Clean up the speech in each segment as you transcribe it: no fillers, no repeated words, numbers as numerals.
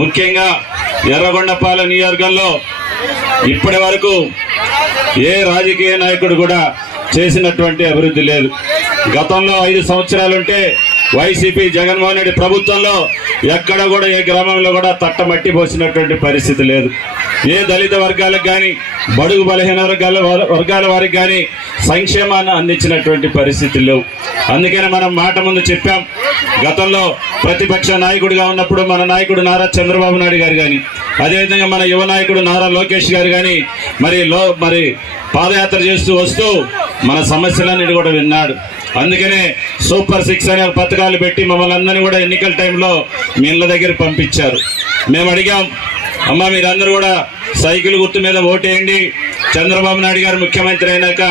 ముఖ్యంగా ఎర్రగొండపాలెం నియోజకవర్గంలో ఇప్పటి వరకు ఏ రాజకీయ నాయకుడు కూడా చేసినటువంటి అభివృద్ధి లేదు. గతంలో 5 సంవత్సరాలుంటే వైసీపీ జగన్మోహన్ రెడ్డి ప్రభుత్వంలో ఎక్కడ కూడా ఏ గ్రామంలో కూడా తట్టమట్టి పోసినటువంటి పరిస్థితి లేదు. ఏ దళిత వర్గాలకు కానీ బడుగు బలహీన వర్గాల వారికి కానీ సంక్షేమాన్ని అందించినటువంటి పరిస్థితులు లేవు. అందుకని మనం మాట ముందు చెప్పాం. గతంలో ప్రతిపక్ష నాయకుడిగా ఉన్నప్పుడు మన నాయకుడు నారా చంద్రబాబు నాయుడు గారు కానీ, అదేవిధంగా మన యువ నాయకుడు నారా లోకేష్ గారు కానీ మరి పాదయాత్ర చేస్తూ వస్తూ మన సమస్యలన్నిటి కూడా విన్నాడు. అందుకనే సూపర్ 6 అనే పథకాలు పెట్టి మమ్మల్ని అందరినీ కూడా ఎన్నికల టైంలో మీ ఇళ్ళ దగ్గర పంపించారు. మేము అడిగాం, అమ్మ మీరందరూ కూడా సైకిల్ గుర్తు మీద ఓటేయండి, చంద్రబాబు నాయుడు గారు ముఖ్యమంత్రి అయినాక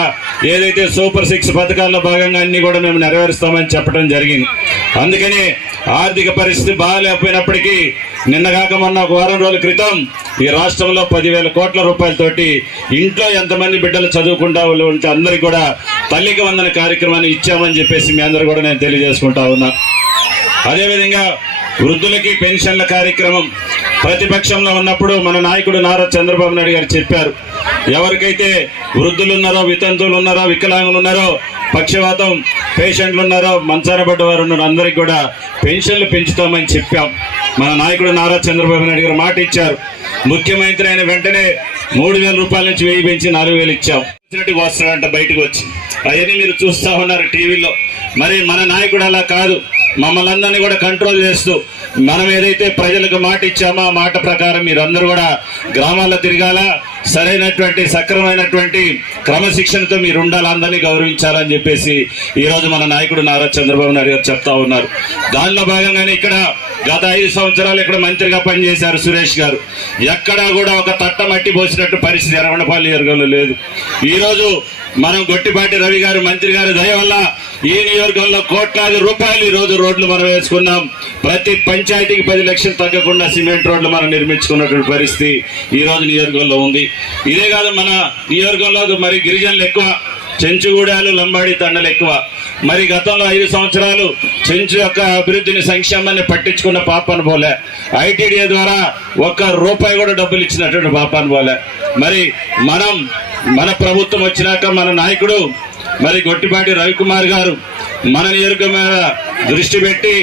ఏదైతే సూపర్ 6 పథకాల్లో భాగంగా అన్ని కూడా మేము నెరవేరుస్తామని చెప్పడం జరిగింది. అందుకని ఆర్థిక పరిస్థితి బాగాలేకపోయినప్పటికీ నిన్నగాక మొన్న ఒక వారం రోజుల క్రితం ఈ రాష్ట్రంలో 10,000 కోట్ల రూపాయలతోటి ఇంట్లో ఎంతమంది బిడ్డలు చదువుకుంటా ఉంటే అందరికి కూడా తల్లికి వందన కార్యక్రమాన్ని ఇచ్చామని చెప్పేసి మీ అందరూ కూడా నేను తెలియజేసుకుంటా ఉన్నా. అదేవిధంగా వృద్ధులకి పెన్షన్ల కార్యక్రమం ప్రతిపక్షంలో ఉన్నప్పుడు మన నాయకుడు నారా చంద్రబాబు నాయుడు గారు చెప్పారు, ఎవరికైతే వృద్ధులు ఉన్నారో, వితంతువులు ఉన్నారో, వికలాంగులు ఉన్నారో, పక్షవాతం పేషెంట్లు ఉన్నారో, మంచాన పడ్డవారు ఉన్నారో అందరికి కూడా పెన్షన్లు పెంచుతామని చెప్పాం. మన నాయకుడు నారా చంద్రబాబు నాయుడు గారు మాట ఇచ్చారు. ముఖ్యమంత్రి అయిన వెంటనే 3,000 రూపాయల నుంచి 1000 పెంచి 4,000 ఇచ్చాం. వస్తాడంట బయటకు వచ్చి, అవన్నీ మీరు చూస్తూ ఉన్నారు టీవీలో. మరి మన నాయకుడు అలా కాదు, మమ్మల్ని అందరినీ కూడా కంట్రోల్ చేస్తూ మనం ఏదైతే ప్రజలకు మాట ఇచ్చామో ఆ మాట ప్రకారం మీరందరూ కూడా గ్రామాల్లో తిరగాల, సరైనటువంటి సక్రమైనటువంటి క్రమశిక్షణతో మీరు ఉండాలి, అందరినీ గౌరవించాలని చెప్పేసి ఈరోజు మన నాయకుడు నారా చంద్రబాబు నాయుడు గారు చెప్తా ఉన్నారు. దానిలో భాగంగానే ఇక్కడ గత 5 సంవత్సరాలు ఇక్కడ మంత్రిగా పనిచేశారు సురేష్ గారు. ఎక్కడా కూడా ఒక తట్ట మట్టి పోసినట్టు పరిస్థితి ఎర్రగొండపాలెం నియోజకవర్గంలో లేదు. ఈరోజు మనం గొట్టిపాటి రవి గారు మంత్రి గారి దయ వల్ల ఈ నియోజకవర్గంలో కోట్లాది రూపాయలు ఈ రోజు రోడ్లు మనం వేసుకున్నాం. ప్రతి పంచాయతీకి 10 లక్షలు తగ్గకుండా సిమెంట్ రోడ్లు మనం నిర్మించుకున్నటువంటి పరిస్థితి ఈ రోజు నియోజకవర్గంలో ఉంది. ఇదే కాదు, మన నియోజకవర్గంలో మరి గిరిజనులు ఎక్కువ, చెంచుగూడాలు, లంబాడి తండలు ఎక్కువ. మరి గతంలో 5 సంవత్సరాలు చెంచు యొక్క అభివృద్ధిని, సంక్షేమాన్ని పట్టించుకున్న పాపాను పోలే. ఐటీడీఏ ద్వారా 1 రూపాయి కూడా డబ్బులు ఇచ్చినటువంటి పాపాను పోలే. మరి మన ప్రభుత్వం వచ్చినాక మన నాయకుడు మరి గొట్టిపాటి రవికుమార్ గారు మన నియోజకవర్గం మీద దృష్టి పెట్టి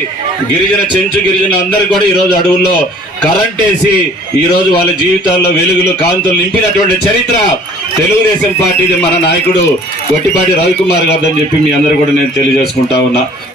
చెంచు గిరిజన అందరూ కూడా ఈరోజు అడవుల్లో కరెంట్ వేసి ఈరోజు వాళ్ళ జీవితాల్లో వెలుగులు, కాంతులు నింపినటువంటి చరిత్ర తెలుగుదేశం పార్టీది మన నాయకుడు గొట్టిపాటి రవికుమార్ గారు అని చెప్పి మీ అందరూ కూడా నేను తెలియజేసుకుంటా ఉన్నా.